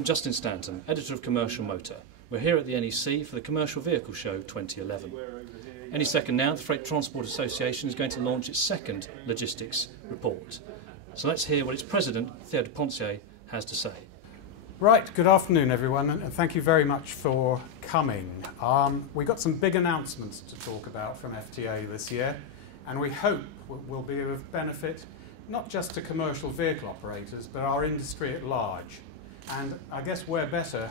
I'm Justin Stanton, editor of Commercial Motor. We're here at the NEC for the Commercial Vehicle Show 2011. Any second now, the Freight Transport Association is going to launch its second logistics report. So let's hear what its president, Theo de Poncier, has to say. Right, good afternoon everyone, and thank you very much for coming. We've got some big announcements to talk about from FTA this year, and we hope will be of benefit not just to commercial vehicle operators, but our industry at large. And I guess we're better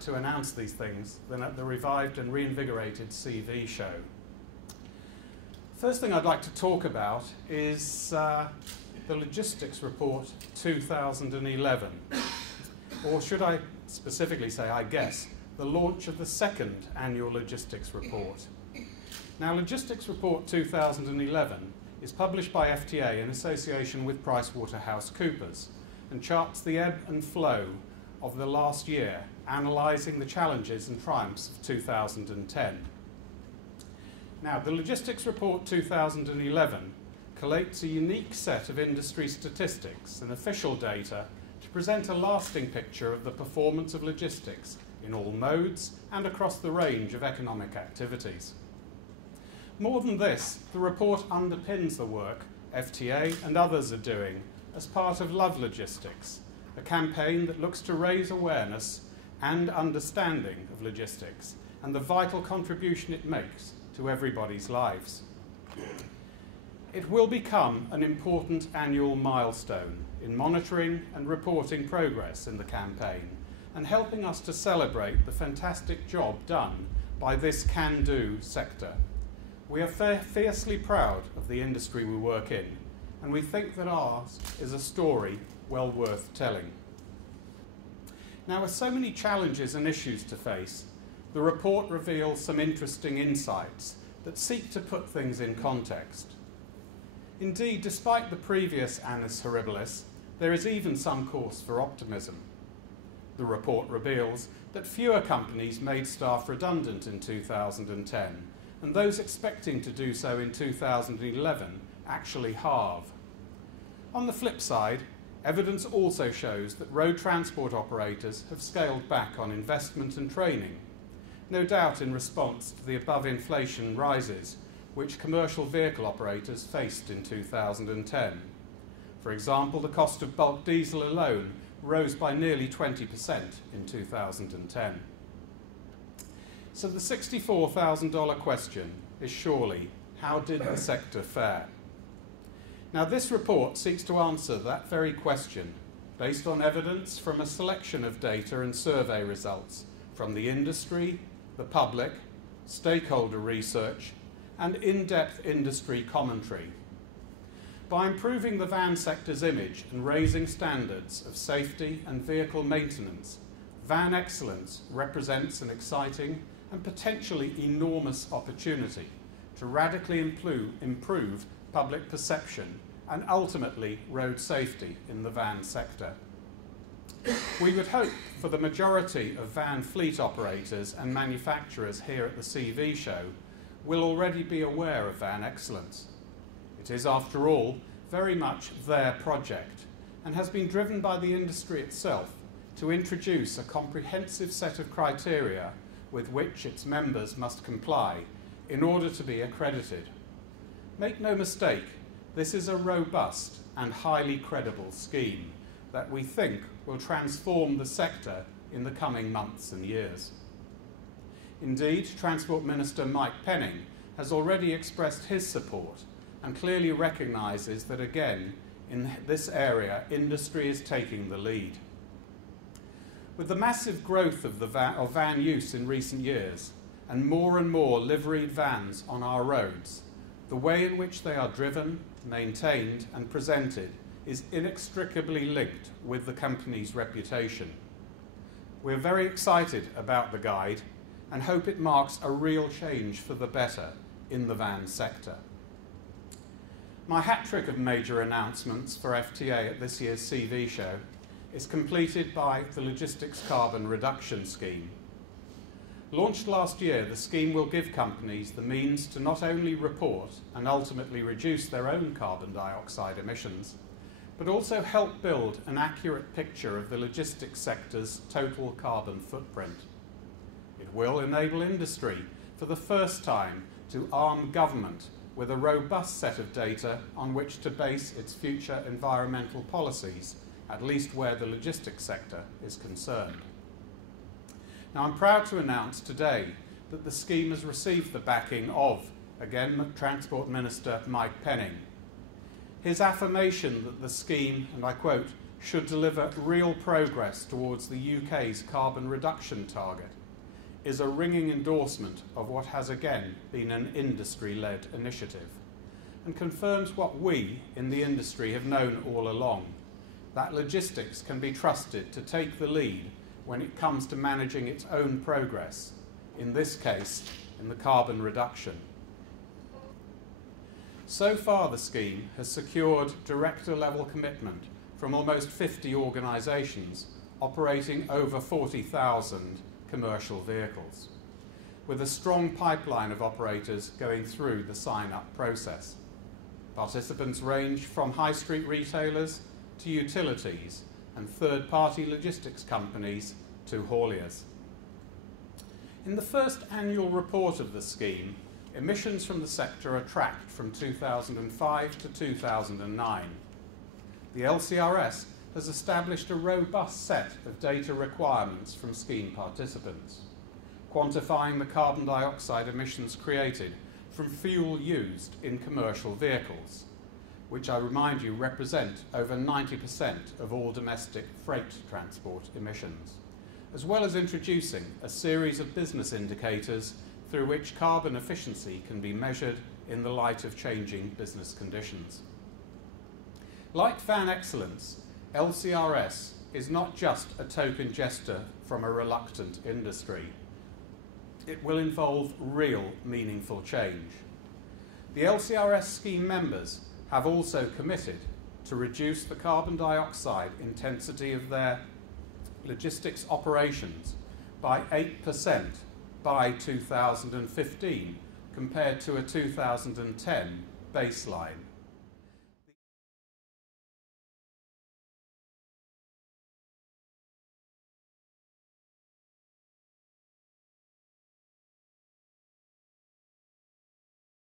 to announce these things than at the revived and reinvigorated CV show. First thing I'd like to talk about is the Logistics Report 2011. Or should I specifically say, I guess, the launch of the second annual Logistics Report. Now, Logistics Report 2011 is published by FTA in association with PricewaterhouseCoopers and charts the ebb and flow of the last year, analysing the challenges and triumphs of 2010. Now, the Logistics Report 2011 collates a unique set of industry statistics and official data to present a lasting picture of the performance of logistics in all modes and across the range of economic activities. More than this, the report underpins the work FTA and others are doing as part of Love Logistics, a campaign that looks to raise awareness and understanding of logistics and the vital contribution it makes to everybody's lives. It will become an important annual milestone in monitoring and reporting progress in the campaign and helping us to celebrate the fantastic job done by this can-do sector. We are fiercely proud of the industry we work in, and we think that ours is a story well worth telling. Now, with so many challenges and issues to face, the report reveals some interesting insights that seek to put things in context. Indeed, despite the previous annus horribilis, there is even some cause for optimism. The report reveals that fewer companies made staff redundant in 2010, and those expecting to do so in 2011 actually halve. On the flip side, evidence also shows that road transport operators have scaled back on investment and training, no doubt in response to the above-inflation rises which commercial vehicle operators faced in 2010. For example, the cost of bulk diesel alone rose by nearly 20% in 2010. So the $64,000 question is surely, how did the sector fare? Now, this report seeks to answer that very question based on evidence from a selection of data and survey results from the industry, the public, stakeholder research, and in-depth industry commentary. By improving the van sector's image and raising standards of safety and vehicle maintenance, Van Excellence represents an exciting and potentially enormous opportunity to radically improve public perception and ultimately road safety in the van sector. We would hope for the majority of van fleet operators and manufacturers here at the CV show will already be aware of Van Excellence. It is, after all, very much their project and has been driven by the industry itself to introduce a comprehensive set of criteria with which its members must comply in order to be accredited. Make no mistake, this is a robust and highly credible scheme that we think will transform the sector in the coming months and years. Indeed, Transport Minister Mike Penning has already expressed his support and clearly recognises that, again, in this area, industry is taking the lead. With the massive growth of van use in recent years and more liveried vans on our roads, the way in which they are driven, maintained and presented is inextricably linked with the company's reputation. We're very excited about the guide and hope it marks a real change for the better in the van sector. My hat trick of major announcements for FTA at this year's CV show is completed by the Logistics Carbon Reduction Scheme. Launched last year, the scheme will give companies the means to not only report and ultimately reduce their own carbon dioxide emissions, but also help build an accurate picture of the logistics sector's total carbon footprint. It will enable industry, for the first time, to arm government with a robust set of data on which to base its future environmental policies, at least where the logistics sector is concerned. Now, I'm proud to announce today that the scheme has received the backing of, again, Transport Minister Mike Penning. His affirmation that the scheme, and I quote, should deliver real progress towards the UK's carbon reduction target, is a ringing endorsement of what has again been an industry-led initiative, and confirms what we in the industry have known all along, that logistics can be trusted to take the lead when it comes to managing its own progress, in this case, in the carbon reduction. So far, the scheme has secured director-level commitment from almost 50 organisations operating over 40,000 commercial vehicles, with a strong pipeline of operators going through the sign-up process. Participants range from high street retailers to utilities and third-party logistics companies to hauliers. In the first annual report of the scheme, emissions from the sector are tracked from 2005 to 2009. The LCRS has established a robust set of data requirements from scheme participants, quantifying the carbon dioxide emissions created from fuel used in commercial vehicles, which I remind you represent over 90% of all domestic freight transport emissions, as well as introducing a series of business indicators through which carbon efficiency can be measured in the light of changing business conditions. Like Van Excellence, LCRS is not just a token gesture from a reluctant industry. It will involve real, meaningful change. The LCRS scheme members have also committed to reduce the carbon dioxide intensity of their logistics operations by 8% by 2015 compared to a 2010 baseline.